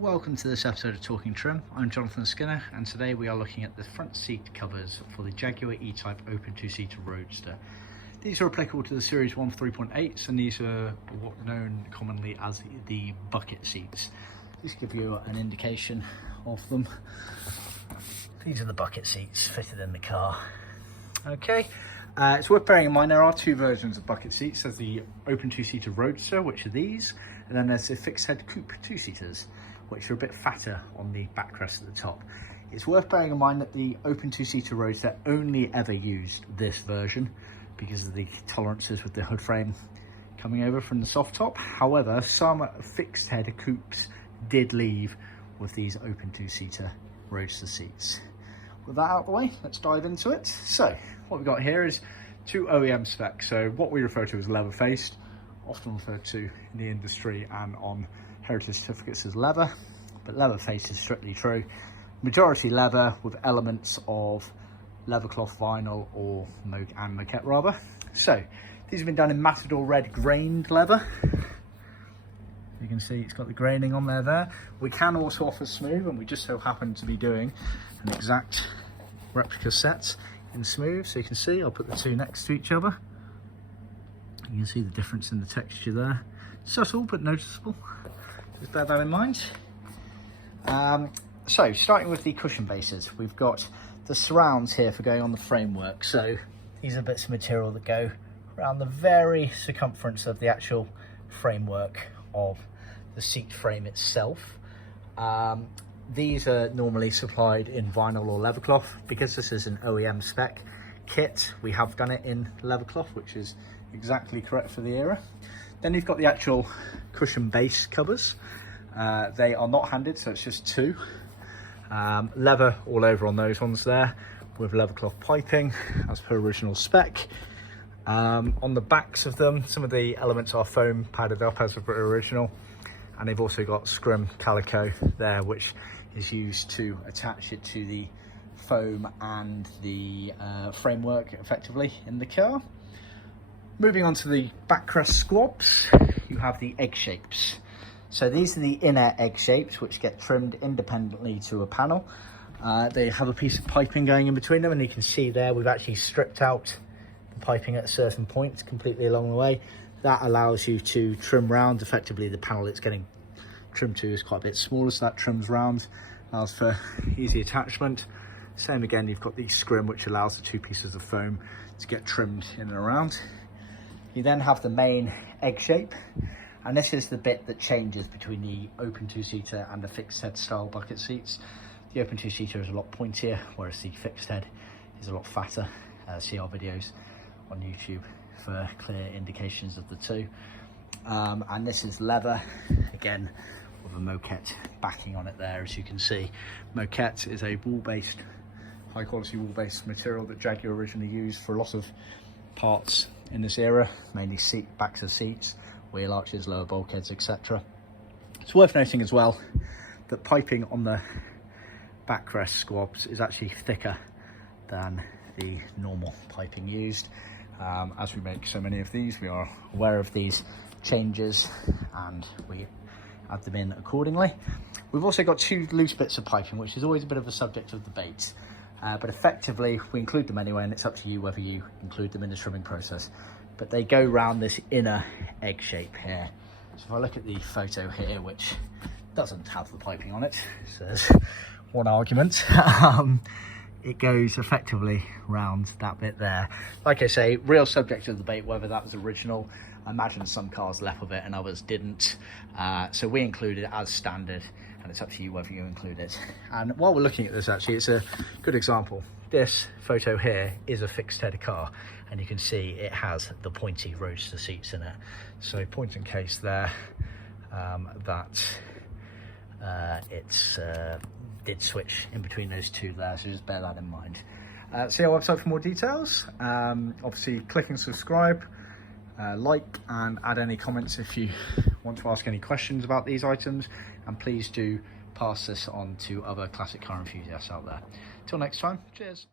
Welcome to this episode of Talking Trim. I'm Jonathan Skinner, and today we are looking at the front seat covers for the Jaguar E-Type open two-seater Roadster. These are applicable to the Series 1 3.8s, and these are what are known commonly as the bucket seats. Just give you an indication of them. These are the bucket seats fitted in the car. Okay, it's worth bearing in mind there are two versions of bucket seats. There's the open two-seater Roadster, which are these, and then there's the Fixed Head Coupe two-seaters, which are a bit fatter on the backrest at the top. It's worth bearing in mind that the open two-seater Roadster only ever used this version because of the tolerances with the hood frame coming over from the soft top. However, some fixed head coupes did leave with these open two-seater Roadster seats. With that out of the way, let's dive into it. So what we've got here is two OEM specs. So what we refer to as leather faced, often referred to in the industry and on heritage certificates as leather, but leather face is strictly true. Majority leather with elements of Leathercloth vinyl or Moquette rather. So these have been done in Matador red grained leather. You can see it's got the graining on there. We can also offer smooth, and we just so happen to be doing an exact replica set in smooth. So you can see, I'll put the two next to each other. You can see the difference in the texture there. Subtle but noticeable. Just bear that in mind. So starting with the cushion bases, we've got the surrounds here for going on the framework. So these are bits of material that go around the very circumference of the actual framework of the seat frame itself. These are normally supplied in vinyl or Leathercloth. Because this is an OEM spec kit, we have done it in Leathercloth, which is exactly correct for the era. Then you've got the actual cushion base covers. They are not handed, so it's just two. Leather all over on those ones there, with Leathercloth piping as per original spec. On the backs of them, some of the elements are foam padded up as per original, and they've also got scrim calico there, which is used to attach it to the foam and the framework effectively in the car. Moving on to the backrest squabs, you have the egg shapes. So these are the inner egg shapes, which get trimmed independently to a panel. They have a piece of piping going in between them, and you can see there we've actually stripped out the piping at a certain point completely along the way. That allows you to trim round. Effectively, the panel it's getting trimmed to is quite a bit smaller, so that trims round, allows for easy attachment. Same again, you've got the scrim, which allows the two pieces of foam to get trimmed in and around. You then have the main egg shape, and this is the bit that changes between the open two-seater and the fixed head style bucket seats. The open two-seater is a lot pointier, whereas the fixed head is a lot fatter. See our videos on YouTube for clear indications of the two. And this is leather, again with a Moquette backing on it there, as you can see. Moquette is a wool-based, high-quality wool-based material that Jaguar originally used for a lot of parts in this era, mainly backs of seats, wheel arches, lower bulkheads, etc. It's worth noting as well that piping on the backrest squabs is actually thicker than the normal piping used. As we make so many of these, we are aware of these changes and we add them in accordingly. We've also got two loose bits of piping, which is always a bit of a subject of debate. But effectively we include them anyway, and it's up to you whether you include them in the trimming process. But they go round this inner egg shape here. So if I look at the photo here, which doesn't have the piping on it, so there's one argument, it goes effectively round that bit there. Like I say, real subject of debate whether that was original. I imagine some cars left with it and others didn't. So we include it as standard, and it's up to you whether you include it. And while we're looking at this, actually, it's a good example. This photo here is a fixed head car, and you can see it has the pointy Roadster seats in it. So point in case there that it's did switch in between those two there, so just bear that in mind. See our website for more details. Obviously click and subscribe, like and add any comments if you want to ask any questions about these items, and please do pass this on to other classic car enthusiasts out there. Till next time, cheers.